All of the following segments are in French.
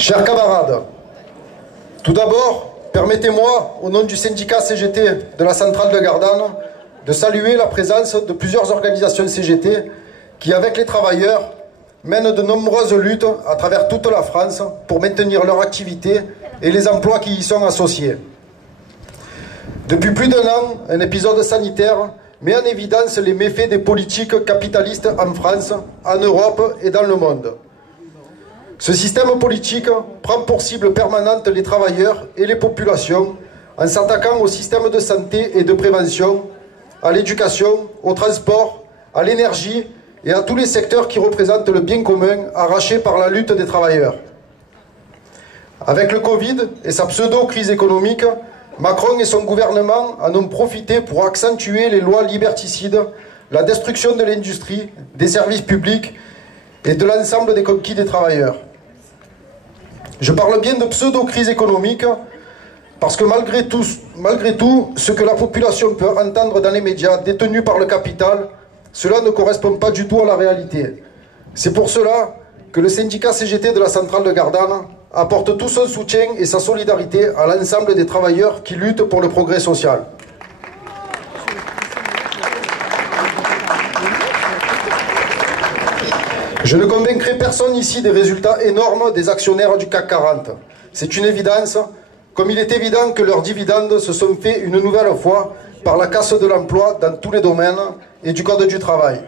Chers camarades, tout d'abord, permettez-moi, au nom du syndicat CGT de la centrale de Gardanne, de saluer la présence de plusieurs organisations CGT qui, avec les travailleurs, mènent de nombreuses luttes à travers toute la France pour maintenir leur activité et les emplois qui y sont associés. Depuis plus d'un an, un épisode sanitaire met en évidence les méfaits des politiques capitalistes en France, en Europe et dans le monde. Ce système politique prend pour cible permanente les travailleurs et les populations en s'attaquant au système de santé et de prévention, à l'éducation, au transport, à l'énergie et à tous les secteurs qui représentent le bien commun arraché par la lutte des travailleurs. Avec le Covid et sa pseudo-crise économique, Macron et son gouvernement en ont profité pour accentuer les lois liberticides, la destruction de l'industrie, des services publics et de l'ensemble des conquis des travailleurs. Je parle bien de pseudo-crise économique parce que malgré tout, ce que la population peut entendre dans les médias détenus par le capital, cela ne correspond pas du tout à la réalité. C'est pour cela que le syndicat CGT de la centrale de Gardanne apporte tout son soutien et sa solidarité à l'ensemble des travailleurs qui luttent pour le progrès social. Je ne convaincrai personne ici des résultats énormes des actionnaires du CAC 40. C'est une évidence, comme il est évident que leurs dividendes se sont faits une nouvelle fois par la casse de l'emploi dans tous les domaines et du Code du travail.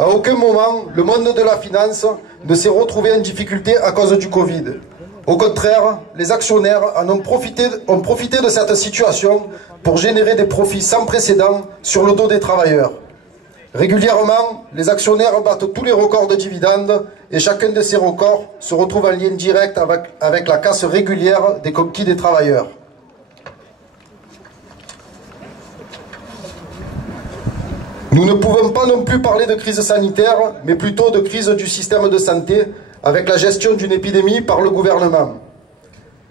À aucun moment, le monde de la finance ne s'est retrouvé en difficulté à cause du Covid. Au contraire, les actionnaires ont profité de cette situation pour générer des profits sans précédent sur le dos des travailleurs. Régulièrement, les actionnaires battent tous les records de dividendes et chacun de ces records se retrouve en lien direct avec la casse régulière des conquis des travailleurs. Nous ne pouvons pas non plus parler de crise sanitaire, mais plutôt de crise du système de santé avec la gestion d'une épidémie par le gouvernement.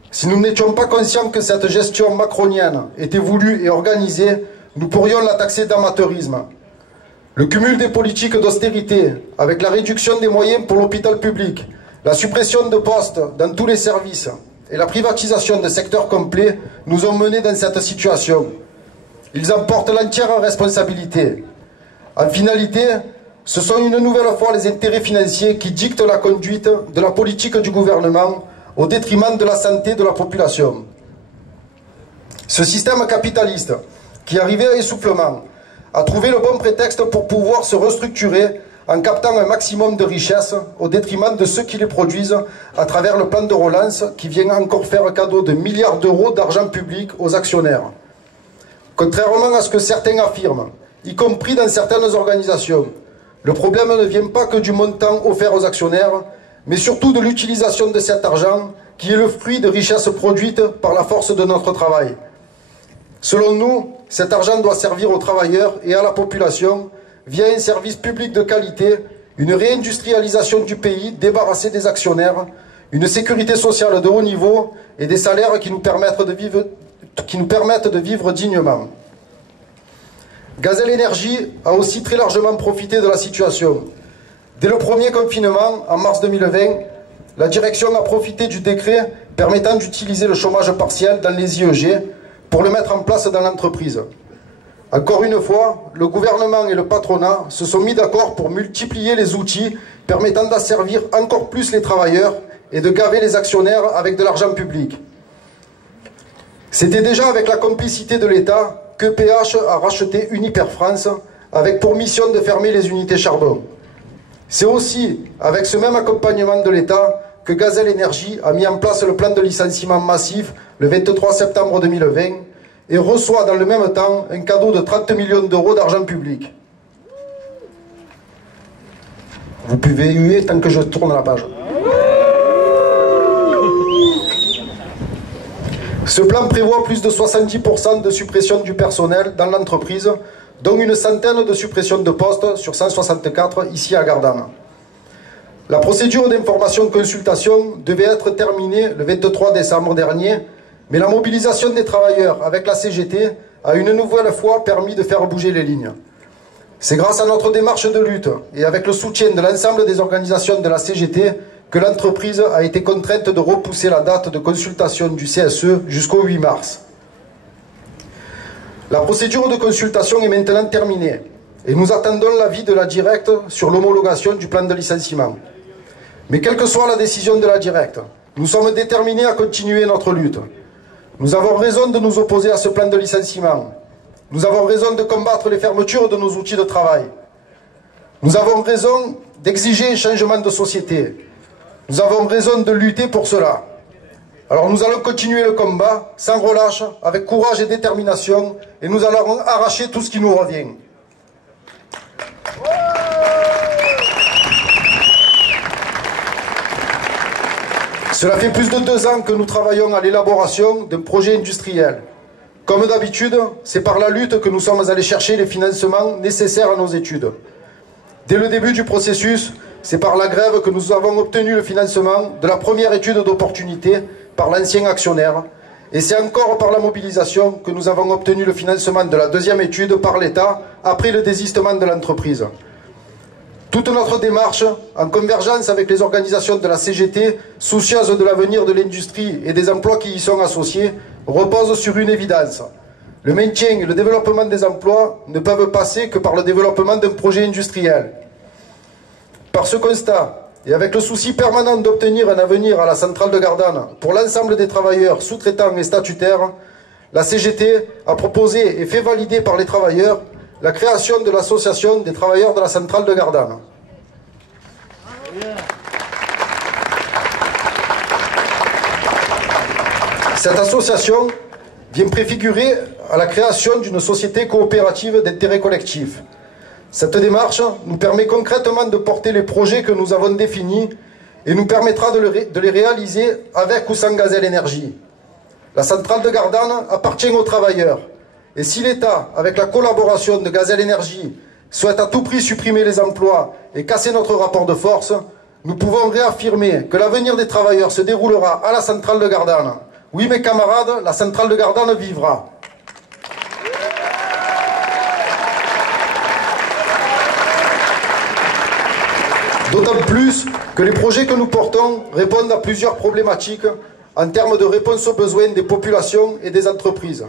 Si nous n'étions pas conscients que cette gestion macronienne était voulue et organisée, nous pourrions la taxer d'amateurisme. Le cumul des politiques d'austérité avec la réduction des moyens pour l'hôpital public, la suppression de postes dans tous les services et la privatisation de secteurs complets nous ont menés dans cette situation. Ils en portent l'entière responsabilité. En finalité, ce sont une nouvelle fois les intérêts financiers qui dictent la conduite de la politique du gouvernement au détriment de la santé de la population. Ce système capitaliste, qui arrivait à essoufflement, a trouvé le bon prétexte pour pouvoir se restructurer en captant un maximum de richesses au détriment de ceux qui les produisent à travers le plan de relance qui vient encore faire cadeau de milliards d'euros d'argent public aux actionnaires. Contrairement à ce que certains affirment, y compris dans certaines organisations, le problème ne vient pas que du montant offert aux actionnaires, mais surtout de l'utilisation de cet argent qui est le fruit de richesses produites par la force de notre travail. Selon nous, cet argent doit servir aux travailleurs et à la population via un service public de qualité, une réindustrialisation du pays débarrassé des actionnaires, une sécurité sociale de haut niveau et des salaires qui nous permettent de vivre dignement. Gazelle Énergie a aussi très largement profité de la situation. Dès le premier confinement, en mars 2020, la direction a profité du décret permettant d'utiliser le chômage partiel dans les IEG pour le mettre en place dans l'entreprise. Encore une fois, le gouvernement et le patronat se sont mis d'accord pour multiplier les outils permettant d'asservir encore plus les travailleurs et de gaver les actionnaires avec de l'argent public. C'était déjà avec la complicité de l'État que PH a racheté Uniper France avec pour mission de fermer les unités charbon. C'est aussi avec ce même accompagnement de l'État que Gazelle Énergie a mis en place le plan de licenciement massif le 23 septembre 2020 et reçoit dans le même temps un cadeau de 30 millions d'euros d'argent public. Vous pouvez huer tant que je tourne la page. Ce plan prévoit plus de 70% de suppression du personnel dans l'entreprise, dont une centaine de suppressions de postes sur 164 ici à Gardanne. La procédure d'information-consultation devait être terminée le 23 décembre dernier, mais la mobilisation des travailleurs avec la CGT a une nouvelle fois permis de faire bouger les lignes. C'est grâce à notre démarche de lutte et avec le soutien de l'ensemble des organisations de la CGT que l'entreprise a été contrainte de repousser la date de consultation du CSE jusqu'au 8 mars. La procédure de consultation est maintenant terminée et nous attendons l'avis de la Directe sur l'homologation du plan de licenciement. Mais quelle que soit la décision de la Directe, nous sommes déterminés à continuer notre lutte. Nous avons raison de nous opposer à ce plan de licenciement. Nous avons raison de combattre les fermetures de nos outils de travail. Nous avons raison d'exiger un changement de société. Nous avons raison de lutter pour cela. Alors nous allons continuer le combat, sans relâche, avec courage et détermination, et nous allons arracher tout ce qui nous revient. Cela fait plus de 2 ans que nous travaillons à l'élaboration d'un projet industriel. Comme d'habitude, c'est par la lutte que nous sommes allés chercher les financements nécessaires à nos études. Dès le début du processus, c'est par la grève que nous avons obtenu le financement de la première étude d'opportunité par l'ancien actionnaire, et c'est encore par la mobilisation que nous avons obtenu le financement de la deuxième étude par l'État après le désistement de l'entreprise. Toute notre démarche, en convergence avec les organisations de la CGT, soucieuses de l'avenir de l'industrie et des emplois qui y sont associés, repose sur une évidence. Le maintien et le développement des emplois ne peuvent passer que par le développement d'un projet industriel. Par ce constat, et avec le souci permanent d'obtenir un avenir à la centrale de Gardanne pour l'ensemble des travailleurs sous-traitants et statutaires, la CGT a proposé et fait valider par les travailleurs la création de l'association des travailleurs de la centrale de Gardanne. Cette association vient préfigurer à la création d'une société coopérative d'intérêt collectif. Cette démarche nous permet concrètement de porter les projets que nous avons définis et nous permettra de les réaliser avec ou sans Gazelle Énergie. La centrale de Gardanne appartient aux travailleurs. Et si l'État, avec la collaboration de Gazelle Énergie, souhaite à tout prix supprimer les emplois et casser notre rapport de force, nous pouvons réaffirmer que l'avenir des travailleurs se déroulera à la centrale de Gardanne. Oui, mes camarades, la centrale de Gardanne vivra. D'autant plus que les projets que nous portons répondent à plusieurs problématiques en termes de réponse aux besoins des populations et des entreprises.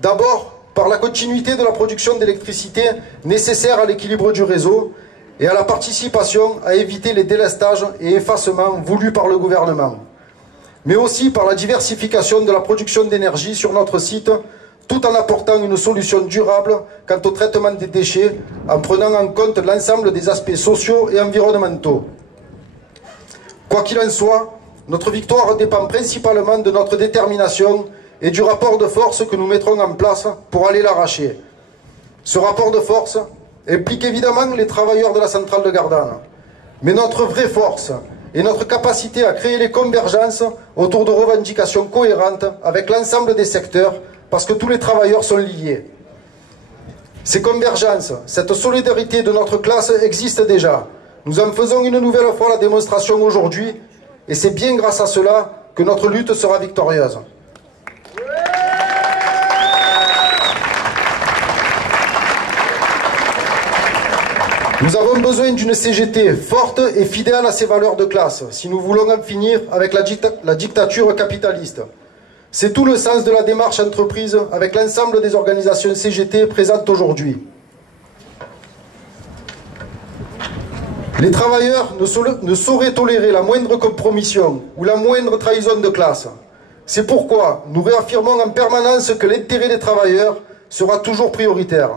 D'abord, par la continuité de la production d'électricité nécessaire à l'équilibre du réseau et à la participation à éviter les délestages et effacements voulus par le gouvernement. Mais aussi par la diversification de la production d'énergie sur notre site, tout en apportant une solution durable quant au traitement des déchets, en prenant en compte l'ensemble des aspects sociaux et environnementaux. Quoi qu'il en soit, notre victoire dépend principalement de notre détermination et du rapport de force que nous mettrons en place pour aller l'arracher. Ce rapport de force implique évidemment les travailleurs de la centrale de Gardanne. Mais notre vraie force est notre capacité à créer les convergences autour de revendications cohérentes avec l'ensemble des secteurs, parce que tous les travailleurs sont liés. Ces convergences, cette solidarité de notre classe existe déjà. Nous en faisons une nouvelle fois la démonstration aujourd'hui, et c'est bien grâce à cela que notre lutte sera victorieuse. Nous avons besoin d'une CGT forte et fidèle à ses valeurs de classe, si nous voulons en finir avec la dictature capitaliste. C'est tout le sens de la démarche entreprise avec l'ensemble des organisations CGT présentes aujourd'hui. Les travailleurs ne sauraient tolérer la moindre compromission ou la moindre trahison de classe. C'est pourquoi nous réaffirmons en permanence que l'intérêt des travailleurs sera toujours prioritaire.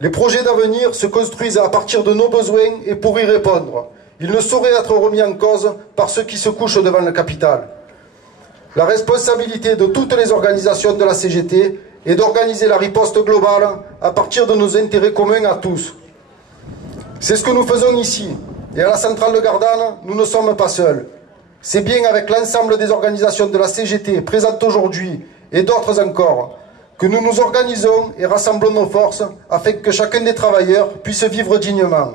Les projets d'avenir se construisent à partir de nos besoins et pour y répondre. Ils ne sauraient être remis en cause par ceux qui se couchent devant le capital. La responsabilité de toutes les organisations de la CGT est d'organiser la riposte globale à partir de nos intérêts communs à tous. C'est ce que nous faisons ici. Et à la centrale de Gardanne, nous ne sommes pas seuls. C'est bien avec l'ensemble des organisations de la CGT présentes aujourd'hui et d'autres encore que nous nous organisons et rassemblons nos forces afin que chacun des travailleurs puisse vivre dignement.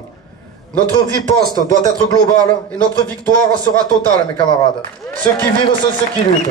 Notre riposte doit être globale et notre victoire sera totale, mes camarades. Ceux qui vivent sont ceux qui luttent.